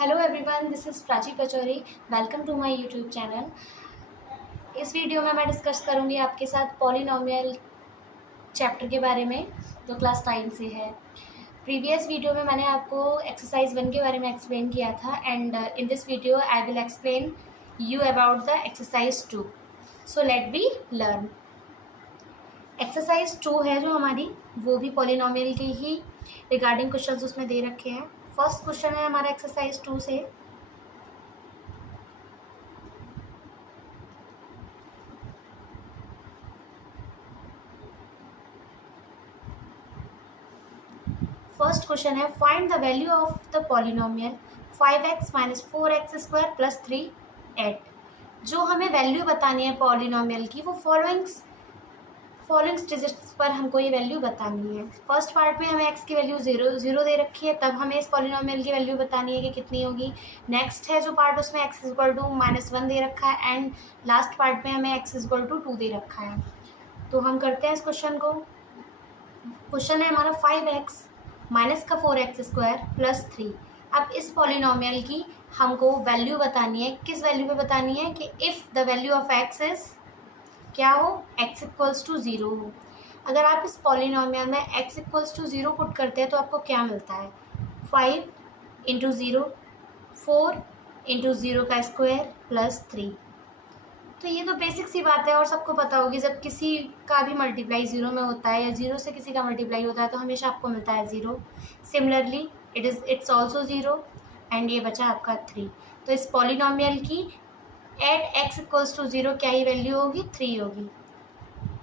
Hello everyone, this is Prachi Pachauri. Welcome to my YouTube channel. इस video में मैं discuss करूंगी आपके साथ पॉलिनोमियल चैप्टर के बारे में जो क्लास 9 से है। प्रीवियस वीडियो में मैंने आपको एक्सरसाइज 1 के बारे में एक्सप्लेन किया था and in this video I will explain you about the exercise 2। So let be learn. Exercise 2 है जो हमारी, वो भी पॉलिनोमियल की ही रिगार्डिंग क्वेश्चंस उसमें दे रखे हैं। फर्स्ट क्वेश्चन है हमारा एक्सरसाइज 2 से। फर्स्ट क्वेश्चन है find the value of the polynomial 5x minus 4x square plus 3 जो हमें वैल्यू बतानी है पॉलिनोमियल की, वो फॉलोइंग्स डिजिट्स पर हमको ये वैल्यू बतानी है। फर्स्ट पार्ट में हमें x की वैल्यू ज़ीरो दे रखी है, तब हमें इस पॉलिनोमियल की वैल्यू बतानी है कि कितनी होगी। नेक्स्ट है जो पार्ट, उसमें x इक्वल टू -1 दे रखा है एंड लास्ट पार्ट में हमें x इक्वल टू 2 दे रखा है। तो हम करते हैं इस क्वेश्चन को। क्वेश्चन है हमारा 5x माइनस का 4x स्क्वायर प्लस 3। अब इस पॉलिनोमियल की हमको वैल्यू बतानी है। किस वैल्यू पे बतानी है कि if the value of x is क्या हो, x इक्वल्स टू 0 हो। अगर आप इस पॉलिनोमियल में x इक्वल्स टू 0 पुट करते हैं तो आपको क्या मिलता है, 5 इंटू 0, 4 इंटू 0 का स्क्वायर प्लस 3। तो ये तो बेसिक सी बात है और सबको पता होगी, जब किसी का भी मल्टीप्लाई ज़ीरो में होता है या ज़ीरो से किसी का मल्टीप्लाई होता है तो हमेशा आपको मिलता है 0। सिमिलरली इट्स ऑल्सो 0 एंड ये बचा आपका 3। तो इस पॉलिनोमियल की एट x इक्वल्स टू 0 क्या ही वैल्यू होगी, 3 होगी।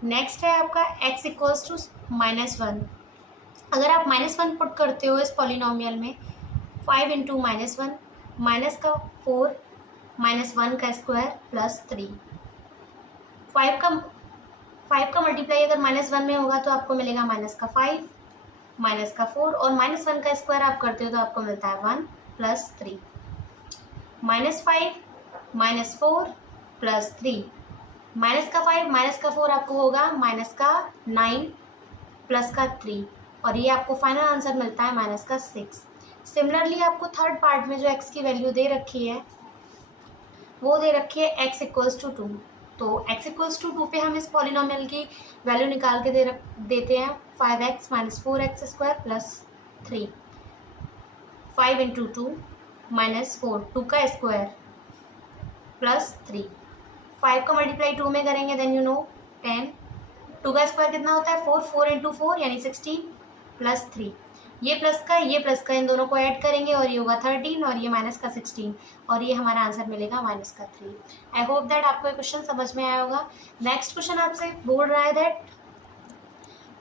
नेक्स्ट है आपका x इक्वल्स टू -1। अगर आप -1 पुट करते हो इस पॉलिनोमियल में, 5 इंटू -1 माइनस का 4 -1 का स्क्वायर प्लस 3। 5 का मल्टीप्लाई अगर -1 में होगा तो आपको मिलेगा -5 -4 और -1 का स्क्वायर आप करते हो तो आपको मिलता है 1 प्लस 3। -5 -4 प्लस 3, -5 -4 आपको होगा -9 प्लस का 3 और ये आपको फाइनल आंसर मिलता है -6। सिमिलरली आपको थर्ड पार्ट में जो x की वैल्यू दे रखी है वो दे रखी है x इक्वल्स टू 2। तो x इक्वल्स टू 2 पे हम इस पॉलिनोमियल की वैल्यू निकाल के देते हैं 5x minus 4x square plus 3। 5 into 2 -4, 2 का स्क्वायर प्लस 3। 5 का मल्टीप्लाई 2 में करेंगे देन 10। 2 का स्क्वायर कितना होता है, 4 इंटू 4 यानी 16 प्लस 3। ये प्लस का इन दोनों को ऐड करेंगे और ये होगा 13 और ये माइनस का 16 और ये हमारा आंसर मिलेगा -3। आई होप दैट आपको ये क्वेश्चन समझ में आया होगा। नेक्स्ट क्वेश्चन आपसे बोल रहा है that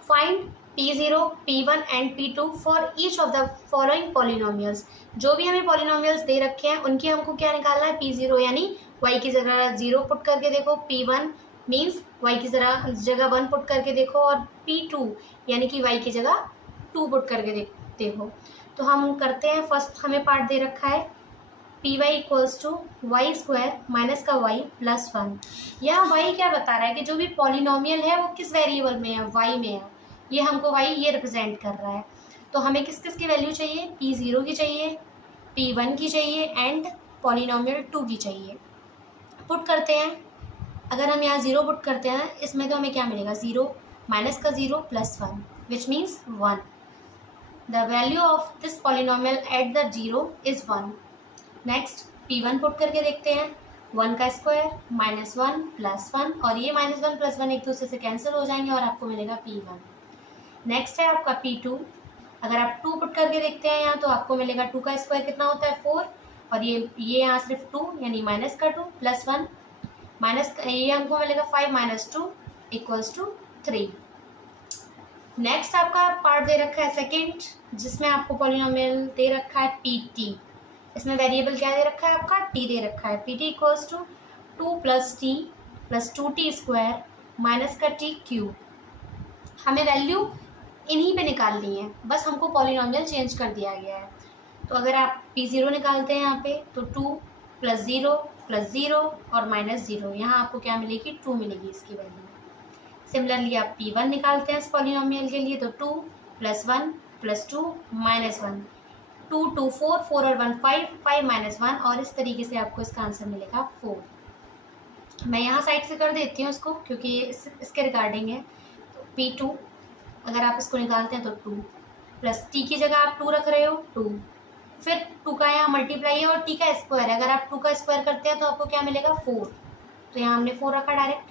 find P0, P1 and P2 for each of the following polynomials. जो भी हमें पॉलिनोमियल्स दे रखे हैं उनकी हमको क्या निकालना है, P0 यानी y की जगह 0 पुट करके देखो, P1 मीन्स y की जगह 1 पुट करके देखो और P2 यानी कि y की जगह 2 पुट करके देखो। तो हम करते हैं, फर्स्ट हमें पार्ट दे रखा है P Y equals to Y square minus का वाई प्लस 1। यहाँ वाई क्या बता रहा है कि जो भी पॉलिनोमियल है वो किस वेरिएबल में है, वाई में है। ये हमको वाई ये रिप्रेजेंट कर रहा है। तो हमें किस किस की वैल्यू चाहिए, P0 की चाहिए, P1 की चाहिए एंड पॉलिनोमियल 2 की चाहिए। पुट करते हैं। अगर हम यहाँ 0 पुट करते हैं इसमें तो हमें क्या मिलेगा, 0 माइनस का 0 plus 1 which means 1। The value of this polynomial at the 0 is 1। Next P1 put करके देखते हैं, 1 का स्क्वायर -1 प्लस 1 और ये -1 प्लस 1 एक दूसरे से कैंसिल हो जाएंगे और आपको मिलेगा P1। नेक्स्ट है आपका P2। अगर आप 2 पुट करके देखते हैं यहाँ तो आपको मिलेगा 2 का स्क्वायर कितना होता है 4 और ये यहाँ सिर्फ 2 यानी माइनस का 2 प्लस 1 माइनस ये हमको मिलेगा 5 माइनस 2 इक्वल्स टू 3। नेक्स्ट आपका पार्ट दे रखा है सेकेंड, जिसमें आपको पॉलिनोमियल दे रखा है PT। इसमें वेरिएबल क्या दे रखा है आपका, t दे रखा है। PT equals to 2 plus T plus 2t square minus का t क्यूब। हमें वैल्यू इन्हीं पे निकालनी है, बस हमको पॉलिनोमियल चेंज कर दिया गया है। तो अगर आप P0 निकालते हैं यहाँ पे तो 2 प्लस 0 प्लस 0 और -0, यहाँ आपको क्या मिलेगी, 2 मिलेगी इसकी वैल्यू। सिमिलरली आप P1 निकालते हैं इस पॉलिनोमियल के लिए तो 2 प्लस 1 प्लस 2 -1। 2 2 4 4 और 1 5 5 माइनस 1 और इस तरीके से आपको इसका आंसर मिलेगा 4। मैं यहाँ साइड से कर देती हूँ इसको क्योंकि ये इसके रिगार्डिंग है। तो P2 अगर आप इसको निकालते हैं तो 2 प्लस टी की जगह आप 2 रख रहे हो 2, फिर 2 का यहाँ मल्टीप्लाई है और टी का स्क्वायर है। अगर आप 2 का स्क्वायर करते हैं तो आपको क्या मिलेगा 4, तो यहाँ हमने 4 रखा डायरेक्ट।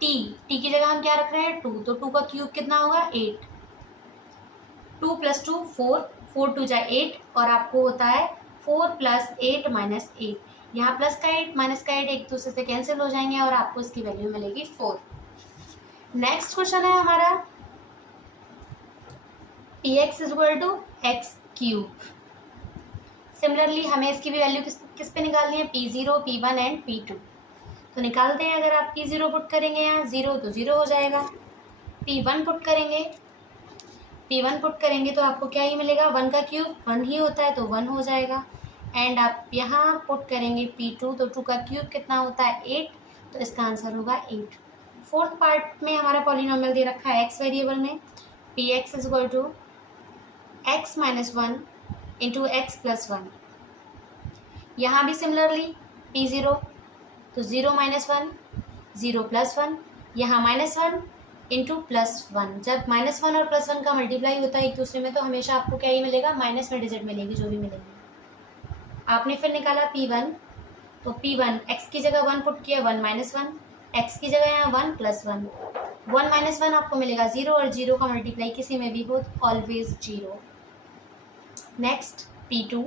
टी की जगह हम क्या रख रहे हैं 2, तो 2 का क्यूब कितना होगा 8, 2 + 2 4, 4 2 जा 8 और आपको होता है 4 + 8 - 8। यहाँ प्लस का 8 माइनस का 8 एक दूसरे से कैंसिल हो जाएंगे और आपको इसकी वैल्यू मिलेगी 4। नेक्स्ट क्वेश्चन है हमारा px = x³। सिमिलरली हमें इसकी भी वैल्यू किस पे निकालनी है P0, P1 एंड P2। तो निकालते हैं। अगर आप P0 पुट करेंगे यहाँ 0 तो 0 हो जाएगा। P1 पुट करेंगे तो आपको क्या ही मिलेगा 1 का क्यूब 1 ही होता है तो 1 हो जाएगा। एंड आप यहाँ पुट करेंगे P2 तो 2 का क्यूब कितना होता है 8, तो इसका आंसर होगा 8। फोर्थ पार्ट में हमारा पॉलिनोमियल दे रखा है x वेरिएबल में px = x - 1 × x + 1। यहाँ भी सिमिलरली P0 तो 0 - 1 0 + 1, यहाँ -1 × +1। जब -1 और +1 का मल्टीप्लाई होता है एक दूसरे में तो हमेशा आपको क्या ही मिलेगा माइनस में डिजिट मिलेगी जो भी मिलेगी। आपने फिर निकाला P1 तो P1 x की जगह 1 पुट किया 1 - 1, x की जगह यहाँ 1 + 1, 1 - 1 आपको मिलेगा 0 और 0 का मल्टीप्लाई किसी में भी हो ऑलवेज 0। नेक्स्ट P2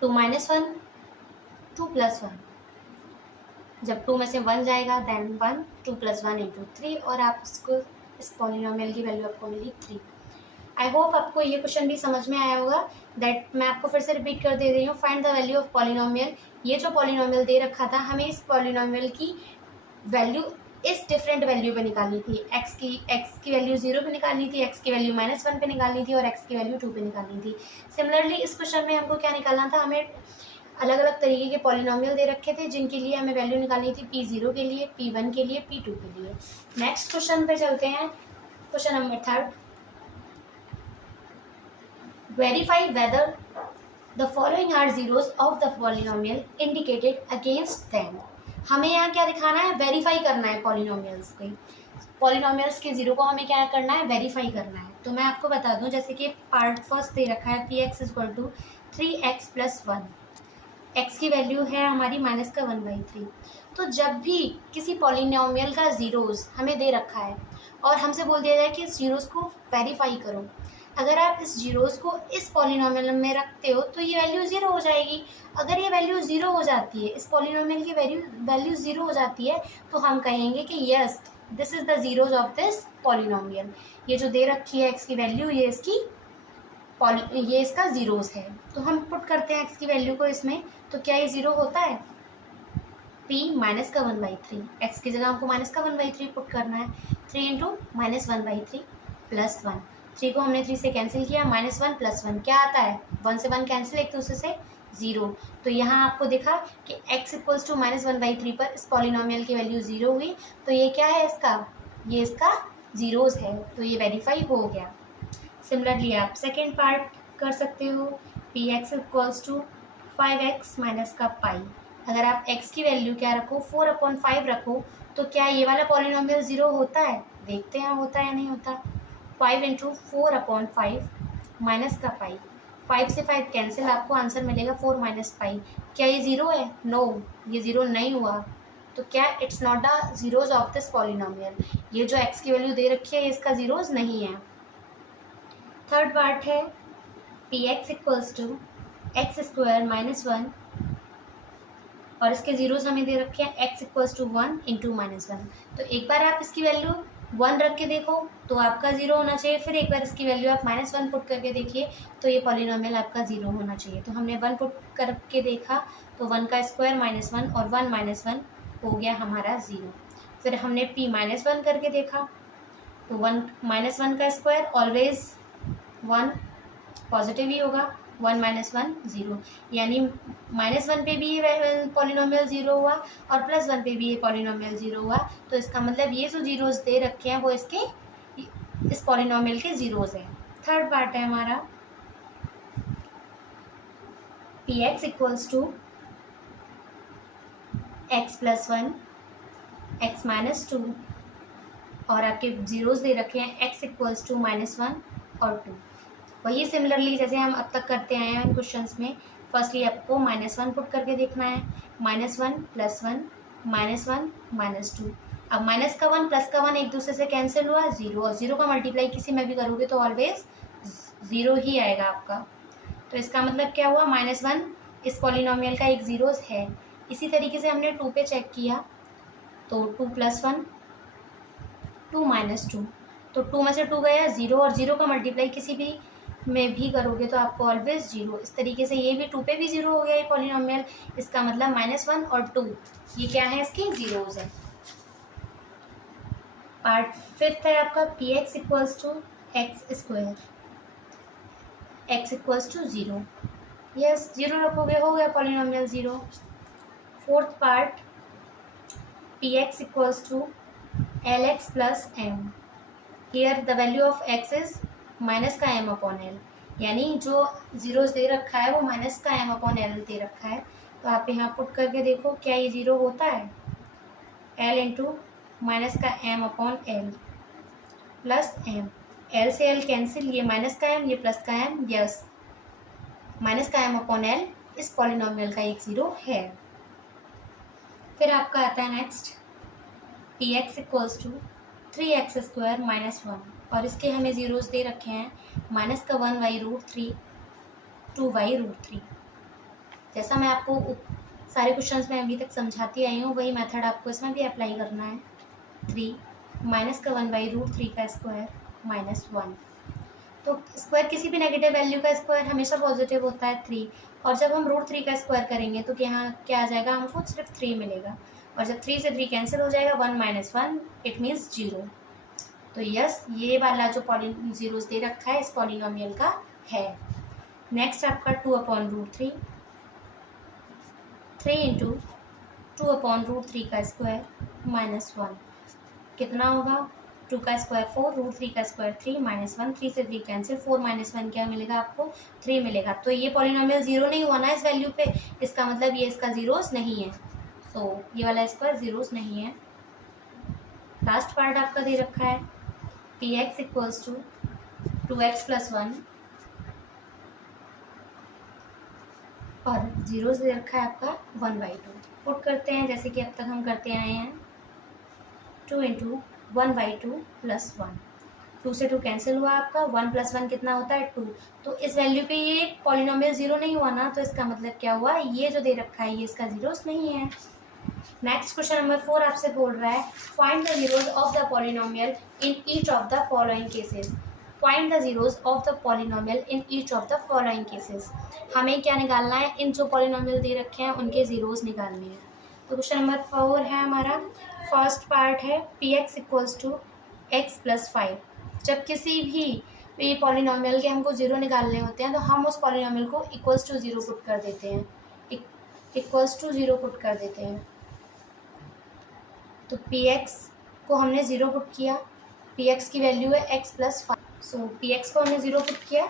2 - 1 2 + 1, जब 2 में से 1 जाएगा देन 1 2 + 1 × 3 और आप इसको इस पॉलिनोमियल की वैल्यू आपको मिली 3। आई होप आपको ये क्वेश्चन भी समझ में आया होगा। दैट मैं आपको फिर से रिपीट कर दे रही हूँ। Find the value of polynomial. ये जो पॉलिनोमियल दे रखा था हमें इस पॉलिनोमियल की वैल्यू इस डिफरेंट वैल्यू पे निकालनी थी। x की वैल्यू 0 पे निकालनी थी, x की वैल्यू -1 पे निकालनी थी और x की वैल्यू 2 पे निकालनी थी। सिमिलरली इस क्वेश्चन में हमको क्या निकालना था, हमें अलग अलग तरीके के पॉलिनोमियल दे रखे थे जिनके लिए हमें वैल्यू निकालनी थी P0 के लिए, P1 के लिए, P2 के लिए। नेक्स्ट क्वेश्चन पे चलते हैं। Question number 3, verify whether the following are zeros of the polynomial indicated against them. हमें यहाँ क्या दिखाना है, वेरीफाई करना है पॉलिनोमियल्स के। पॉलिनोमियल्स के जीरो को हमें क्या करना है, वेरीफाई करना है। तो मैं आपको बता दूं, जैसे कि पार्ट फर्स्ट दे रखा है px = 3x + 1, x की वैल्यू है हमारी -1/3। तो जब भी किसी पॉलिनोमियल का जीरोस हमें दे रखा है और हमसे बोल दिया जाए कि इस जीरोस को वेरीफाई करो, अगर आप इस जीरोस को इस पॉलिनोमियल में रखते हो तो ये वैल्यू 0 हो जाएगी। अगर ये वैल्यू 0 हो जाती है, इस पॉलिनोमियल की वैल्यू 0 हो जाती है, तो हम कहेंगे कि yes this is the zeros of this polynomial. ये जो दे रखी है x की वैल्यू, ये इसका जीरोस है। तो हम पुट करते हैं x की वैल्यू को इसमें, तो क्या ये 0 होता है। p -1/3, x की जगह हमको -1/3 पुट करना है। 3 × -1/3 + 1, 3 को हमने 3 से कैंसिल किया, -1 + 1 क्या आता है, 1 से 1 कैंसिल, एक दूसरे से 0। तो यहाँ आपको दिखा कि x = -1/3 पर इस पॉलिनोमियल की वैल्यू 0 हुई, तो ये क्या है ये इसका जीरोस है, तो ये वेरीफाई हो गया। सिमिलरली आप सेकेंड पार्ट कर सकते हो, px = 5x - का पाई। अगर आप x की वैल्यू क्या रखो 4/5 रखो, तो क्या ये वाला पॉलिनोमियल 0 होता है, देखते हैं होता है या नहीं होता। 5 × 4/5 - का पाई, 5 से 5 कैंसिल, आपको आंसर मिलेगा 4 - पाई। क्या ये 0 है, नो ये 0 नहीं हुआ। तो क्या it's not the zeros of this polynomial. ये जो x की वैल्यू दे रखी है इसका जीरोज नहीं है। थर्ड पार्ट है px = x² - 1 और इसके जीरोस हमें दे रखे हैं x = 1 × -1। तो एक बार आप इसकी वैल्यू 1 रख के देखो तो आपका 0 होना चाहिए, फिर एक बार इसकी वैल्यू आप -1 पुट करके देखिए तो ये पॉलिनोमियल आपका 0 होना चाहिए। तो हमने 1 पुट करके देखा तो 1 का स्क्वायर -1 और 1 - 1 हो गया हमारा 0। फिर हमने p -1 करके देखा तो 1 -1 का स्क्वायर ऑलवेज 1 पॉजिटिव ही होगा, 1 - 1 0, यानी -1 पे भी ये पॉलिनोमियल 0 हुआ और +1 पे भी ये पॉलिनोमियल 0 हुआ। तो इसका मतलब ये जो जीरोस दे रखे हैं वो इस पॉलिनोमियल के जीरोस हैं। थर्ड पार्ट है हमारा P X equals to X plus one, X minus two, और आपके जीरोस दे रखे हैं X equals to minus one और टू। वही सिमिलरली जैसे हम अब तक करते आए हैं इन क्वेश्चंस में, फर्स्टली आपको माइनस वन पुट करके देखना है, minus one plus one minus one minus two. अब माइनस का वन प्लस का वन एक दूसरे से कैंसिल हुआ, जीरो, और जीरो का मल्टीप्लाई किसी में भी करोगे तो ऑलवेज ज़ीरो ही आएगा आपका। तो इसका मतलब क्या हुआ, माइनस वन इस पॉलिनोमियल का एक ज़ीरोस है। इसी तरीके से हमने टू पे चेक किया, तो two plus one, two minus two, तो टू में से टू गया ज़ीरो, और ज़ीरो का मल्टीप्लाई किसी भी में भी करोगे तो आपको ऑलवेज जीरो। इस तरीके से ये भी टू पे भी जीरो हो गया ये पॉलिनोमियल। इसका मतलब माइनस वन और टू ये क्या है, इसके जीरोज है। पार्ट फिफ्थ है आपका P X equals to X square, X equals to zero. Yes, zero रखोगे हो गया polynomial zero. Fourth part P X equals to L X plus M. Here the value of X is minus का M upon L, यानी जो zeros दे रखा है वो माइनस का एम अपॉन एल दे रखा है। तो आप यहाँ पुट करके देखो क्या ये ज़ीरो होता है, एल इंटू माइनस का M upon L plus M, L से एल कैंसिल, ये माइनस का एम ये प्लस का एम, यस माइनस का एम अपॉन एल इस पॉलिनोमियल का एक ज़ीरो है। फिर आपका आता है next P X equals to three X square minus one, और इसके हमें ज़ीरोस दे रखे हैं, माइनस का one by root three, two by root three. जैसा मैं आपको सारे क्वेश्चंस में अभी तक समझाती आई हूँ वही मेथड आपको इसमें भी अप्लाई करना है। थ्री माइनस का वन बाई रूट थ्री का स्क्वायर माइनस वन, तो स्क्वायर किसी भी नेगेटिव वैल्यू का स्क्वायर हमेशा पॉजिटिव होता है थ्री, और जब हम रूट थ्री का स्क्वायर करेंगे तो यहाँ क्या आ जाएगा, हमको सिर्फ थ्री मिलेगा, और जब थ्री से थ्री कैंसिल हो जाएगा, one minus one it means zero. तो यस, ये वाला जो जीरोस दे रखा है इस पॉलिनोमियल का है। नेक्स्ट आपका two upon root three, three into two upon root three का स्क्वायर माइनस वन, कितना होगा, टू का स्क्वायर फोर, रूट थ्री का square three, minus one, three से three cancel, four minus one क्या मिलेगा आपको, थ्री मिलेगा। तो ये पॉलिनोमियल ज़ीरो नहीं हुआ ना इस वैल्यू पे, इसका मतलब ये इसका ज़ीरोस नहीं है, सो ये वाला स्क्वायर ज़ीरोस नहीं है। लास्ट पार्ट आपका दे रखा है P X equals to two X plus one, और जीरोस दे रखा है आपका वन बाई टू। पुट करते हैं जैसे कि अब तक हम करते आए हैं, two into one by two plus one, two से टू कैंसिल हुआ आपका, वन प्लस वन कितना होता है टू। तो इस वैल्यू पे ये पॉलिनोमियल ज़ीरो नहीं हुआ ना, तो इसका मतलब क्या हुआ, ये जो दे रखा है ये इसका ज़ीरोस नहीं है। नेक्स्ट क्वेश्चन नंबर 4 आपसे बोल रहा है find the zeros of the polynomial in each of the following cases. Find the zeros of the polynomial in each of the following cases. हमें क्या निकालना है, इन जो पॉलिनोमियल दे रखे हैं उनके ज़ीरोस निकालने हैं। तो क्वेश्चन नंबर 4 है हमारा, फर्स्ट पार्ट है P X equals to X plus five. जब किसी भी पॉलिनोमियल के हमको ज़ीरो निकालने होते हैं तो हम उस पॉलिनोमियल को इक्वल्स टू ज़ीरो पुट कर देते हैं, इक्वल्स टू ज़ीरो पुट कर देते हैं। तो पी एक्स को हमने ज़ीरो पुट किया, पी एक्स की वैल्यू है X plus five, so P X को हमने ज़ीरो पुट किया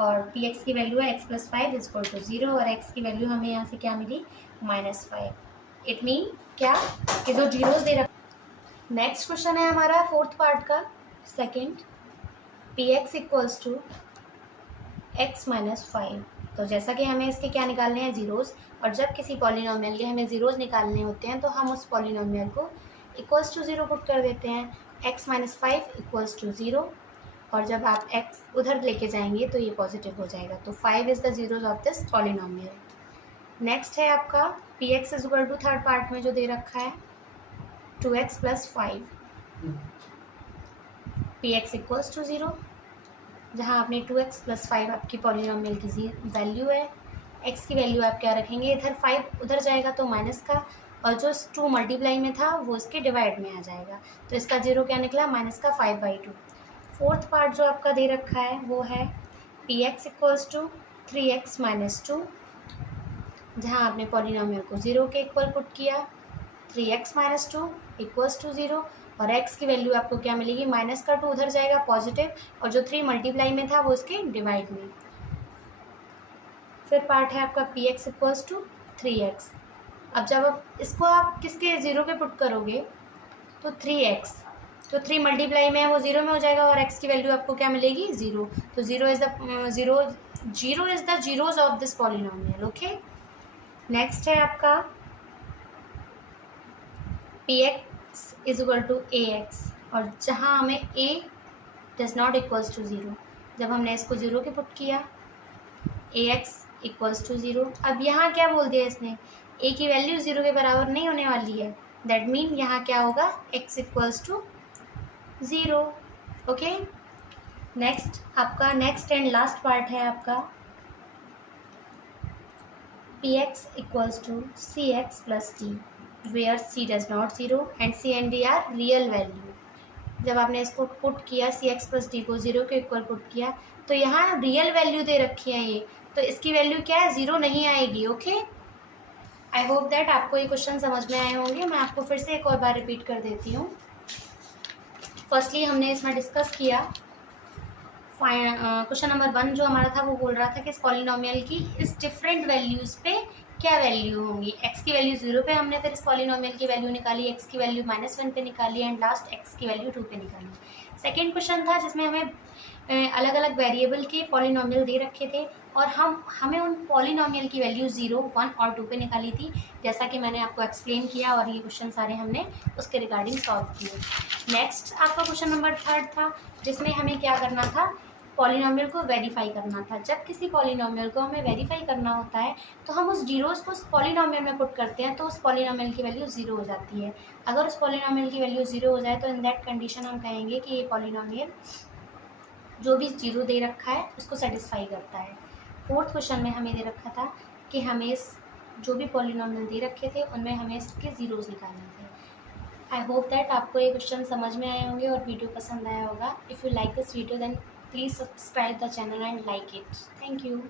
और पी एक्स की वैल्यू है X plus five is equal to zero, और एक्स की वैल्यू हमें यहाँ से क्या मिली, माइनस फाइव। इट मीन क्या कि जो जीरोस दे रखा। नेक्स्ट क्वेश्चन है हमारा फोर्थ पार्ट का second, P X equals to X minus five. तो जैसा कि हमें इसके क्या निकालने हैं, ज़ीरोस, और जब किसी पॉलिनोमियल के हमें ज़ीरोस निकालने होते हैं तो हम उस पॉलिनोमियल को इक्वल्स टू ज़ीरो पुट कर देते हैं, X minus five equals to zero, और जब आप एक्स उधर लेके जाएंगे तो ये पॉजिटिव हो जाएगा। तो five is the zeros of this polynomial. Next है आपका P X is equal to third part में जो दे रखा है two X plus five, P X equals to zero, जहाँ आपने टू एक्स प्लस फाइव आपकी पॉलिनोमियल की वैल्यू है, एक्स की वैल्यू आप क्या रखेंगे, इधर फाइव उधर जाएगा तो माइनस का, और जो टू मल्टीप्लाई में था वो इसके डिवाइड में आ जाएगा, तो इसका ज़ीरो क्या निकला, माइनस का five by two. Fourth part जो आपका दे रखा है वो है P X equals to three X minus two, जहाँ आपने पॉलिनोमियल को ज़ीरो के इक्वल पुट किया, three X minus two equals to zero, और x की वैल्यू आपको क्या मिलेगी, माइनस का टू उधर जाएगा पॉजिटिव, और जो थ्री मल्टीप्लाई में था वो इसके डिवाइड में। फिर पार्ट है आपका P X equals to 3x। अब जब इसको आप किसके ज़ीरो पे पुट करोगे तो 3x, तो 3 मल्टीप्लाई में वो ज़ीरो में हो जाएगा और x की वैल्यू आपको क्या मिलेगी 0। तो zero is the zeros of this polynomial. Okay, next है आपका P X is equal to A X, और जहाँ हमें a does not equals to 0, जब हमने इसको 0 के पुट किया ए एक्स इक्वल्स टू 0। अब यहाँ क्या बोल दिया इसने, a की वैल्यू 0 के बराबर नहीं होने वाली है, दैट मीन यहाँ क्या होगा x equals to 0। Okay, next आपका नेक्स्ट एंड लास्ट पार्ट है आपका P X equals to C X plus D, where c does not 0 and c and d are real value. जब आपने इसको पुट किया सी एक्स प्लस डी को 0 के equal put किया, तो यहाँ रियल वैल्यू दे रखी है ये, तो इसकी वैल्यू क्या है 0 नहीं आएगी। ओके, आई होप दैट आपको ये क्वेश्चन समझ में आए होंगे। मैं आपको फिर से एक और बार रिपीट कर देती हूँ। फर्स्टली हमने इसमें डिस्कस किया क्वेश्चन नंबर 1 जो हमारा था वो बोल रहा था कि इस पॉलिनोमियल की इस डिफरेंट वैल्यूज़ पे क्या वैल्यू होंगी। x की वैल्यू 0 पे हमने फिर इस पॉलिनोमियल की वैल्यू निकाली, x की वैल्यू -1 पे निकाली एंड लास्ट x की वैल्यू 2 पे निकाली। सेकेंड क्वेश्चन था जिसमें हमें अलग अलग वेरिएबल के पॉलिनोमियल दे रखे थे और हमें उन पॉलिनोमियल की वैल्यू 0, 1 और 2 पे निकाली थी, जैसा कि मैंने आपको एक्सप्लेन किया और ये क्वेश्चन सारे हमने उसके रिगार्डिंग सॉल्व किए। नेक्स्ट आपका क्वेश्चन नंबर 3 था जिसमें हमें क्या करना था, पॉलिनोमियल को वेरीफाई करना था। जब किसी पॉलिनोमियल को हमें वेरीफाई करना होता है तो हम उस जीरोज़ को उस पॉलिनोमियल में पुट करते हैं, तो उस पॉलिनोमियल की वैल्यू 0 हो जाती है। अगर उस पॉलिनोमियल की वैल्यू 0 हो जाए तो इन दैट कंडीशन हम कहेंगे कि ये पॉलिनोमियल जो भी 0 दे रखा है उसको सेटिस्फाई करता है। फोर्थ क्वेश्चन में हमें दे रखा था कि हमें इस जो भी पॉलिनोमियल दे रखे थे उनमें हमें इसके ज़ीरोज़ निकालने थे। आई होप दैट आपको ये क्वेश्चन समझ में आए होंगे और वीडियो पसंद आया होगा। If you like this video then please subscribe the channel and like it. Thank you.